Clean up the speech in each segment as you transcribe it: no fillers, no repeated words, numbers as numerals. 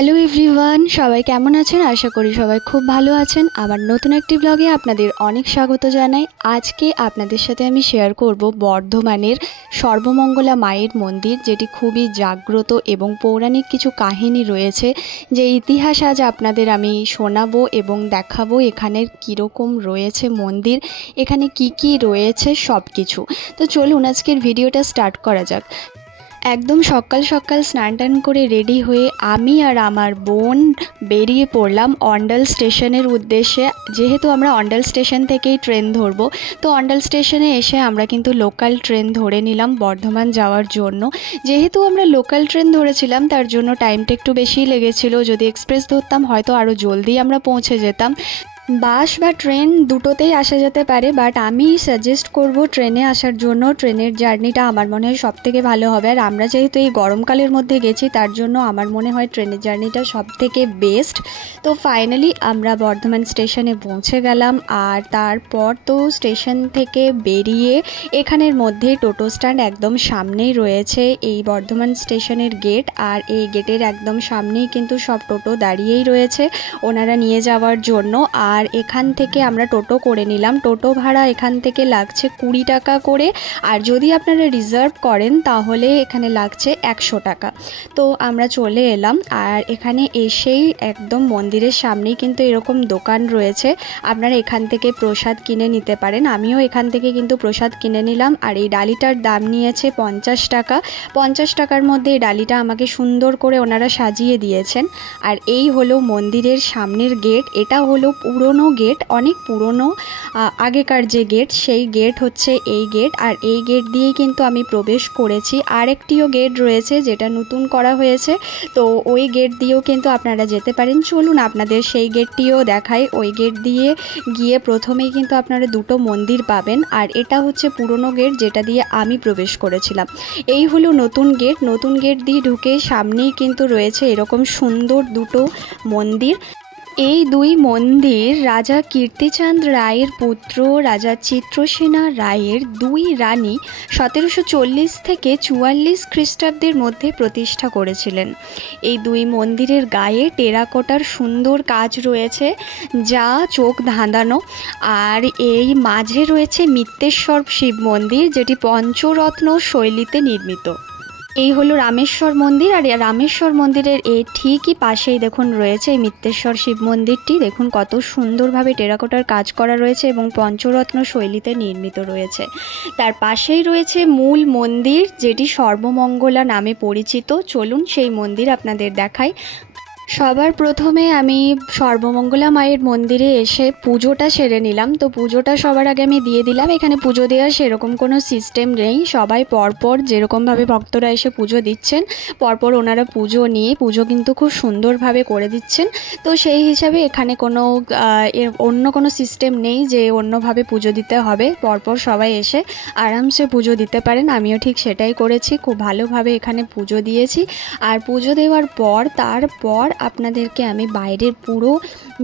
Hello everyone, সবাই কেমন আছেন? আশা করি সবাই খুব ভালো আছেন। আমার নতুন একটি ব্লগে আপনাদের অনেক স্বাগত জানাই। আজকে আপনাদের সাথে আমি শেয়ার করব বর্ধমানের সর্বমঙ্গলা মায়ের মন্দির, যেটি খুবই জাগ্রত এবং পৌরাণিক কিছু কাহিনী রয়েছে, যে ইতিহাস আজ আপনাদের আমি শোনাবো এবং দেখাবো এখানের কীরকম রয়েছে মন্দির, এখানে কি রয়েছে সব কিছু। তো চলুন আজকের ভিডিওটা স্টার্ট করা যাক। একদম সকাল সকাল স্নান টান করে রেডি হয়ে আমি আর আমার বোন বেরিয়ে পড়লাম অন্ডাল স্টেশনের উদ্দেশ্যে। যেহেতু আমরা অন্ডাল স্টেশন থেকেই ট্রেন ধরবো, তো অন্ডাল স্টেশনে এসে আমরা কিন্তু লোকাল ট্রেন ধরে নিলাম বর্ধমান যাওয়ার জন্য। যেহেতু আমরা লোকাল ট্রেন ধরেছিলাম তার জন্য টাইমটা একটু বেশিই লেগেছিল। যদি এক্সপ্রেস ধরতাম হয়তো আরও জলদি আমরা পৌঁছে যেতাম। বাস বা ট্রেন দুটোতেই আসা যেতে পারে, বাট আমি সাজেস্ট করব ট্রেনে আসার জন্য। ট্রেনের জার্নিটা আমার মনে হয় সবথেকে ভালো হবে। আর আমরা যেহেতু এই গরমকালের মধ্যে গেছি তার জন্য আমার মনে হয় ট্রেনের জার্নিটা সবথেকে বেস্ট। তো ফাইনালি আমরা বর্ধমান স্টেশনে পৌঁছে গেলাম। আর তারপর তো স্টেশন থেকে বেরিয়ে এখানের মধ্যে টোটো স্ট্যান্ড একদম সামনেই রয়েছে, এই বর্ধমান স্টেশনের গেট। আর এই গেটের একদম সামনেই কিন্তু সব টোটো দাঁড়িয়েই রয়েছে ওনারা নিয়ে যাওয়ার জন্য। আর এখান থেকে আমরা টোটো করে নিলাম। টোটো ভাড়া এখান থেকে লাগছে 20 টাকা করে, আর যদি আপনারা রিজার্ভ করেন তাহলে এখানে লাগছে 100 টাকা। তো আমরা চলে এলাম। আর এখানে এসেই একদম মন্দিরের সামনেই কিন্তু এরকম দোকান রয়েছে, আপনারা এখান থেকে প্রসাদ কিনে নিতে পারেন। আমিও এখান থেকে কিন্তু প্রসাদ কিনে নিলাম। আর এই ডালিটার দাম নিয়েছে 50 টাকা। 50 টাকার মধ্যে এই ডালিটা আমাকে সুন্দর করে ওনারা সাজিয়ে দিয়েছেন। আর এই হলো মন্দিরের সামনের গেট। এটা হলো পুরনো গেট, অনেক পুরনো আগেকার যে গেট, সেই গেট হচ্ছে এই গেট। আর এই গেট দিয়েই কিন্তু আমি প্রবেশ করেছি। আরেকটিও গেট রয়েছে যেটা নতুন করা হয়েছে, তো ওই গেট দিয়েও কিন্তু আপনারা যেতে পারেন। চলুন আপনাদের সেই গেটটিও দেখাই। ওই গেট দিয়ে গিয়ে প্রথমেই কিন্তু আপনারা দুটো মন্দির পাবেন। আর এটা হচ্ছে পুরনো গেট যেটা দিয়ে আমি প্রবেশ করেছিলাম। এই হলো নতুন গেট। নতুন গেট দিয়ে ঢুকে সামনেই কিন্তু রয়েছে এরকম সুন্দর দুটো মন্দির। এই দুই মন্দির রাজা কীর্তিচাঁদ রায়ের পুত্র রাজা চিত্রসেনা রায়ের দুই রানী 1740 থেকে 44 খ্রিস্টাব্দের মধ্যে প্রতিষ্ঠা করেছিলেন। এই দুই মন্দিরের গায়ে টেরাকোটার সুন্দর কাজ রয়েছে, যা চোখ ধাঁধানো। আর এই মাঝে রয়েছে মিত্তেশ্বর শিব মন্দির, যেটি পঞ্চরত্ন শৈলীতে নির্মিত। এই হলো রামেশ্বর মন্দির। আর রামেশ্বর মন্দিরের ঠিকই পাশেই দেখুন রয়েছে এই মিত্তেশ্বর শিব মন্দিরটি। দেখুন কত সুন্দরভাবে টেরাকোটার কাজ করা রয়েছে এবং পঞ্চরত্ন শৈলীতে নির্মিত রয়েছে। তার পাশেই রয়েছে মূল মন্দির, যেটি সর্বমঙ্গলা নামে পরিচিত। চলুন সেই মন্দির আপনাদের দেখাই। সবার প্রথমে আমি সর্বমঙ্গলা মায়ের মন্দিরে এসে পুজোটা সেরে নিলাম। তো পুজোটা সবার আগে আমি দিয়ে দিলাম। এখানে পুজো দেওয়ার সেরকম কোনো সিস্টেম নেই, সবাই পরপর যেরকমভাবে ভক্তরা এসে পুজো দিচ্ছেন পরপর ওনারা পুজো নিয়ে পুজো কিন্তু খুব সুন্দরভাবে করে দিচ্ছেন। তো সেই হিসাবে এখানে কোনো অন্য কোনো সিস্টেম নেই যে অন্যভাবে পুজো দিতে হবে। পরপর সবাই এসে আরামসে পুজো দিতে পারেন। আমিও ঠিক সেটাই করেছি, খুব ভালোভাবে এখানে পুজো দিয়েছি। আর পুজো দেওয়ার পর তারপর আপনাদেরকে আমি বাইরের পুরো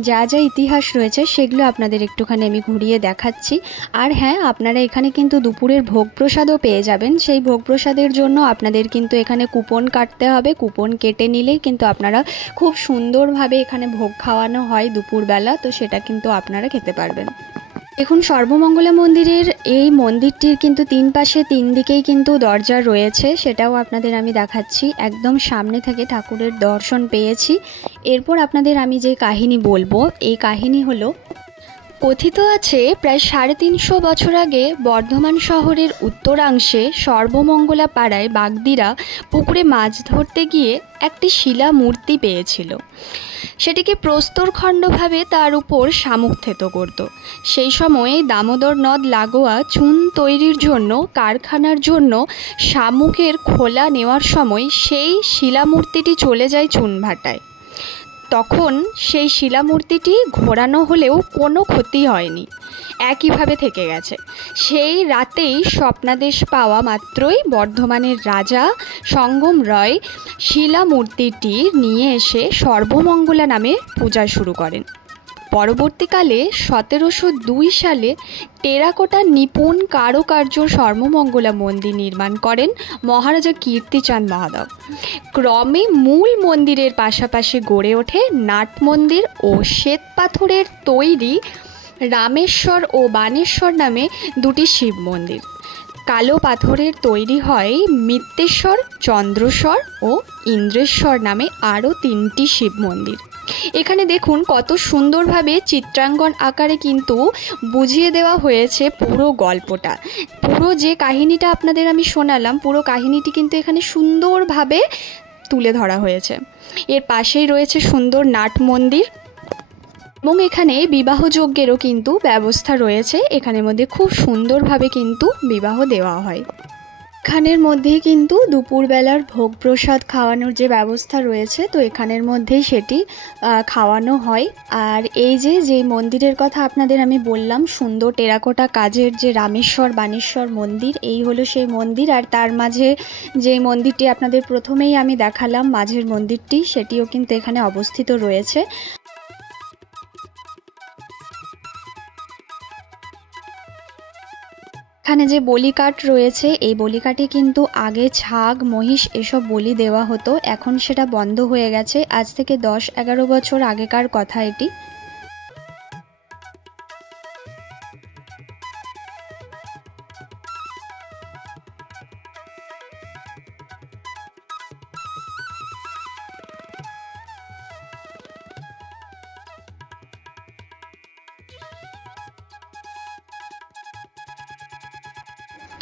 যা যা ইতিহাস রয়েছে সেগুলো আপনাদের একটুখানি আমি ঘুরিয়ে দেখাচ্ছি। আর হ্যাঁ, আপনারা এখানে কিন্তু দুপুরের ভোগ প্রসাদও পেয়ে যাবেন। সেই ভোগ প্রসাদের জন্য আপনাদের কিন্তু এখানে কুপন কাটতে হবে। কুপন কেটে নিলেই কিন্তু আপনারা খুব সুন্দরভাবে এখানে ভোগ খাওয়ানো হয় দুপুরবেলা, তো সেটা কিন্তু আপনারা খেতে পারবেন। দেখুন সর্বমঙ্গলা মন্দিরের এই মন্দিরটির কিন্তু তিন পাশে তিন দিকেই কিন্তু দরজা রয়েছে, সেটাও আপনাদের আমি দেখাচ্ছি। একদম সামনে থেকে ঠাকুরের দর্শন পেয়েছি। এরপর আপনাদের আমি যে কাহিনী বলবো, এই কাহিনী হলো, কথিত আছে প্রায় 350 বছর আগে বর্ধমান শহরের উত্তরাংশে সর্বমঙ্গলা পাড়ায় বাগদিরা পুকুরে মাছ ধরতে গিয়ে একটি শিলা মূর্তি পেয়েছিল। সেটিকে প্রস্তরখণ্ডভাবে তার উপর শামুক থেতো করত। সেই সময়ে দামোদর নদ লাগোয়া চুন তৈরির জন্য কারখানার জন্য শামুকের খোলা নেওয়ার সময় সেই শিলামূর্তিটি চলে যায় চুনভাটায়। তখন সেই শিলামূর্তিটি ঘোরানো হলেও কোনো ক্ষতি হয়নি, একইভাবে থেকে গেছে। সেই রাতেই স্বপ্নাদেশ পাওয়া মাত্রই বর্ধমানের রাজা সঙ্গম রায় শিলামূর্তিটি নিয়ে এসে সর্বমঙ্গলা নামে পূজা শুরু করেন। পরবর্তীকালে 1702 সালে টেরাকোটা নিপুণ কারুকার্য সর্বমঙ্গলা মন্দির নির্মাণ করেন মহারাজা কীর্তিচাঁদ মহাদেব। ক্রমে মূল মন্দিরের পাশাপাশি গড়ে ওঠে নাট মন্দির ও শ্বেতপাথরের তৈরি রামেশ্বর ও বানেশ্বর নামে দুটি শিব মন্দির। কালো পাথরের তৈরি হয় মিত্তেশ্বর, চন্দ্রেশ্বর ও ইন্দ্রেশ্বর নামে আরও 3টি শিব মন্দির। এখানে দেখুন কত সুন্দরভাবে চিত্রাঙ্কন আকারে কিন্তু বুঝিয়ে দেওয়া হয়েছে পুরো গল্পটা। পুরো যে কাহিনীটা আপনাদের আমি শোনালাম, পুরো কাহিনীটি কিন্তু এখানে সুন্দরভাবে তুলে ধরা হয়েছে। এর পাশেই রয়েছে সুন্দর নাট মন্দির এবং এখানে বিবাহযজ্ঞেরও কিন্তু ব্যবস্থা রয়েছে। এখানের মধ্যে খুব সুন্দরভাবে কিন্তু বিবাহ দেওয়া হয়। এখানের মধ্যেই কিন্তু দুপুরবেলার ভোগ প্রসাদ খাওয়ানোর যে ব্যবস্থা রয়েছে, তো এখানের মধ্যেই সেটি খাওয়ানো হয়। আর এই যে মন্দিরের কথা আপনাদের আমি বললাম, সুন্দর টেরাকোটা কাজের যে রামেশ্বর বানেশ্বর মন্দির, এই হলো সেই মন্দির। আর তার মাঝে যে মন্দিরটি আপনাদের প্রথমেই আমি দেখালাম, মাঝের মন্দিরটি, সেটিও কিন্তু এখানে অবস্থিত রয়েছে। এখানে যে বলিকাঠ রয়েছে, এই বলিকাঠে কিন্তু আগে ছাগ, মহিষ এসব বলি দেওয়া হতো, এখন সেটা বন্ধ হয়ে গেছে। আজ থেকে 10-11 বছর আগেকার কথা এটি।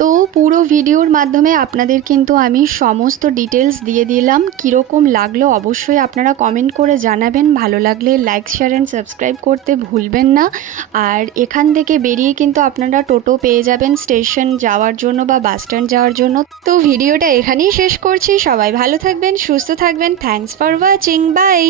তো পুরো ভিডিওর মাধ্যমে আপনাদের কিন্তু আমি সমস্ত ডিটেলস দিয়ে দিলাম। কীরকম লাগলো অবশ্যই আপনারা কমেন্ট করে জানাবেন। ভালো লাগলে লাইক, শেয়ার অ্যান্ড সাবস্ক্রাইব করতে ভুলবেন না। আর এখান থেকে বেরিয়ে কিন্তু আপনারা টোটো পেয়ে যাবেন স্টেশন যাওয়ার জন্য বা বাস স্ট্যান্ড যাওয়ার জন্য। তো ভিডিওটা এখানেই শেষ করছি। সবাই ভালো থাকবেন, সুস্থ থাকবেন। Thanks for watching, by.